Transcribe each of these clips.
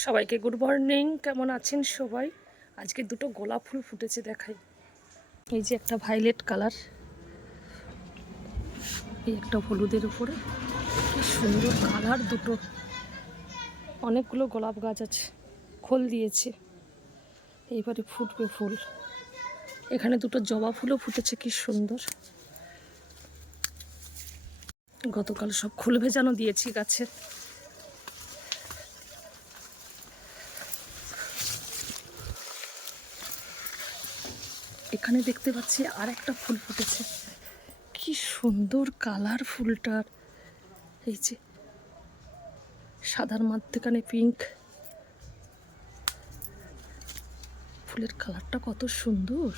সবাইকে good morning. কেমন আছেন সবাই? আজকে দুটো গোলাপ ফুল ফুটেছে দেখাই। এই যে একটা ভায়োলেট কালার, এই একটা হলুদের উপরে, কি সুন্দর কালার দুটো। অনেকগুলো গোলাপ গাছ আছে, খোল দিয়েছে, এইবারে ফুটবে ফুল। এখানে দুটো জবা ফুলও ফুটেছে, কি সুন্দর। গতকাল সব ফুল ভেজানো দিয়েছি গাছে। এখানে দেখতে পাচ্ছি আর একটা ফুল ফুটেছে, কি সুন্দর কালার ফুলটার। এই যে সাদার মাঝখানে পিঙ্ক, ফুলের কালারটা কত সুন্দর।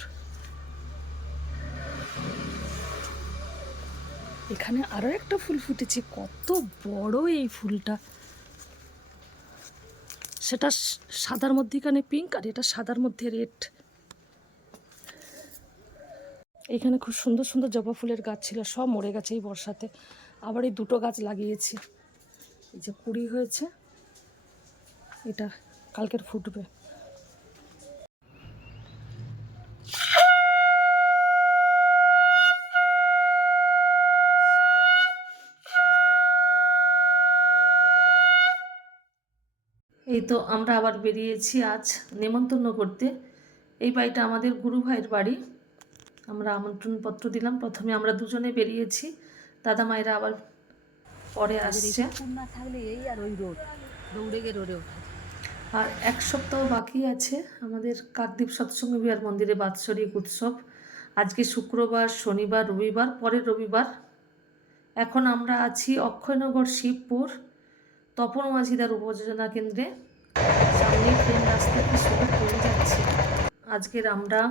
এখানে আরো একটা ফুল ফুটেছে, কত বড় এই ফুলটা। সেটা সাদার মধ্যখানে পিঙ্ক, আর এটা সাদার মধ্যে রেড। এখানে খুব সুন্দর সুন্দর জবা ফুলের গাছ ছিল, সব মরে গেছে এই বর্ষাতে। আবার এই দুটো গাছ লাগিয়েছি, এই যে কুড়ি হয়েছে, এটা কালকের ফুটবে। এই তো আমরা আবার বেরিয়েছি আজ নেমন্তন্ন করতে। এই বাড়িটা আমাদের গুরু ভাইয়ের বাড়ি। আমরা আমন্ত্রণপত্র দিলাম, প্রথমে আমরা দুজনে বেরিয়েছি, দাদা মায়েরা আবার পরে আসছে। না থাকলে এই আর ওই রোড দৌড়ে গিয়ে রোডে ওঠা। আর এক সপ্তাহ বাকি আছে আমাদের কাকদ্বীপ সৎসঙ্গ বিহার মন্দিরে বাৎসরিক উৎসব। আজকে শুক্রবার, শনিবার, রবিবার, পরের রবিবার। এখন আমরা আছি অক্ষয়নগর শিবপুর তপন মাঝিদার উপযোজনা কেন্দ্রে। সামনে ট্রেন রাস্তা কি সুন্দর চলে যাচ্ছে। আজকের আমরা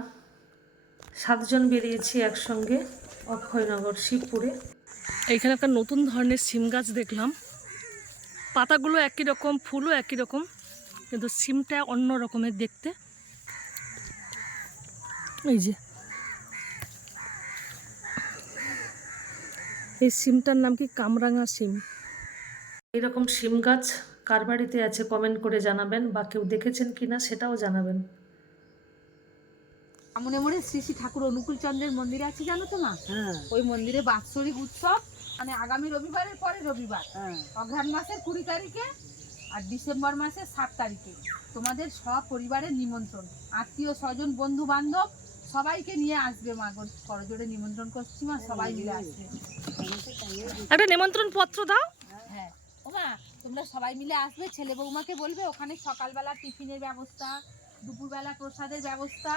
7 জন বেরিয়েছি একসঙ্গে অক্ষয়নগর শিবপুরে। এইখানে একটা নতুন ধরনের সিম গাছ দেখলাম, পাতাগুলো একই রকম, ফুলও একই রকম, কিন্তু সিমটা অন্য রকমের দেখতে। এই যে এই সিমটার নাম কি কামরাঙা সিম। এইরকম সিম গাছ কার বাড়িতে আছে কমেন্ট করে জানাবেন, বা কেউ দেখেছেন কিনা সেটাও জানাবেন। মনে মনে শ্রী শ্রী ঠাকুর অনুকূল চন্দ্রের মন্দির আছে, জানো তো মা? ওই মন্দিরে বাৎসরিক উৎসব, মানে আগামী রবিবারের পরে রবিবার, অঘ্রাণ মাসের 20 তারিখে আর ডিসেম্বর মাসের 7 তারিখে তোমাদের সব পরিবারের নিমন্ত্রণ, আত্মীয় স্বজন বন্ধু বান্ধব সবাইকে নিয়ে আসবে মা। করজোড়ে নিমন্ত্রণ করছি মা, সবাই মিলে আসবে। একটা নিমন্ত্রণ পত্র দাও। হ্যাঁ ও মা, তোমরা সবাই মিলে আসবে, ছেলে বৌমাকে বলবে ওখানে সকালবেলা টিফিনের ব্যবস্থা, দুপুরবেলা প্রসাদের ব্যবস্থা,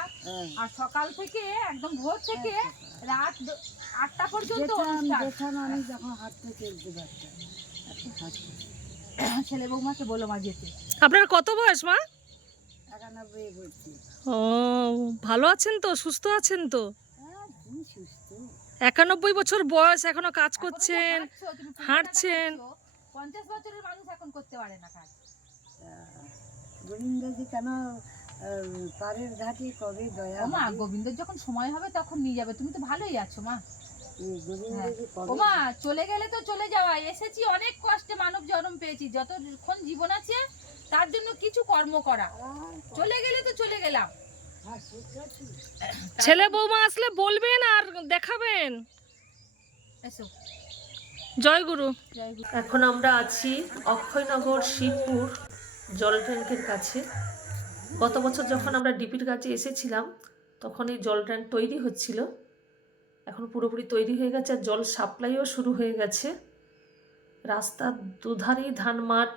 আর সকাল থেকে একদম ভোর থেকে রাত 8টা পর্যন্ত আমি যখন হাঁটতে চলতে পারতাম। ছেলে বৌমাকে বলো মা যেতে। আপনার কত বয়স মা? 91 বলছি। ও, ভালো আছেন তো, সুস্থ আছেন তো? 91 বছর বয়স, এখনো কাজ করছেন, হাঁটছেন। 50 বছরের মানুষ এখন করতে পারে না কাজ। গোবিন্দজি কেন পারের ঘাটে কবে দয়া। ও মা, গোবিন্দের যখন সময় হবে তখন নিয়ে যাবে, তুমি তো ভালোই আছো মা। ও মা, চলে গেলে তো চলে যাওয়া, এসেছি অনেক কষ্টে, মানব জন্ম পেয়েছি, যতক্ষণ জীবন আছে তার জন্য কিছু কর্ম করা, চলে গেলে তো চলে গেলাম। ছেলে বৌমা আসলে বলবেন আর দেখাবেন। এসো। জয় গুরু। এখন আমরা আছি অক্ষয়নগর শিবপুর জল ট্যাঙ্কের কাছে। গত বছর যখন আমরা ডিপির কাছে এসেছিলাম তখন এই জল ট্যাঙ্ক তৈরি হচ্ছিল, এখন পুরোপুরি তৈরি হয়ে গেছে, আর জল সাপ্লাইও শুরু হয়ে গেছে। রাস্তার দুধারেই ধান মাঠ,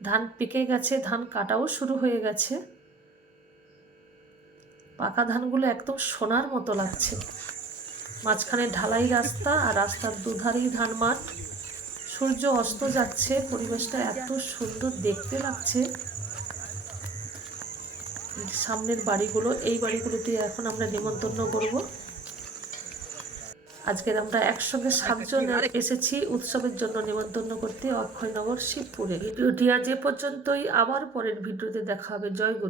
ধান পেকে গেছে, ধান কাটাও শুরু হয়ে গেছে। পাকা ধানগুলো একদম সোনার মতো লাগছে। মাঝখানে ঢালাই রাস্তা, আর রাস্তার দুধারেই ধান মাঠ। সূর্য অস্ত যাচ্ছে, পরিবেশটা এত সুন্দর দেখতে লাগছে। সামনের বাড়িগুলো, এই বাড়িগুলোতে এখন আমরা নেমন্তন্ন করব। আজকের আমরা একসঙ্গে 7 জন এসেছি উৎসবের জন্য নেমন্তন্ন করতে অক্ষয়নগর শিবপুরে। ভিডিওটি আজ এ পর্যন্তই, আবার পরের ভিডিওতে দেখা হবে। জয় গুরু।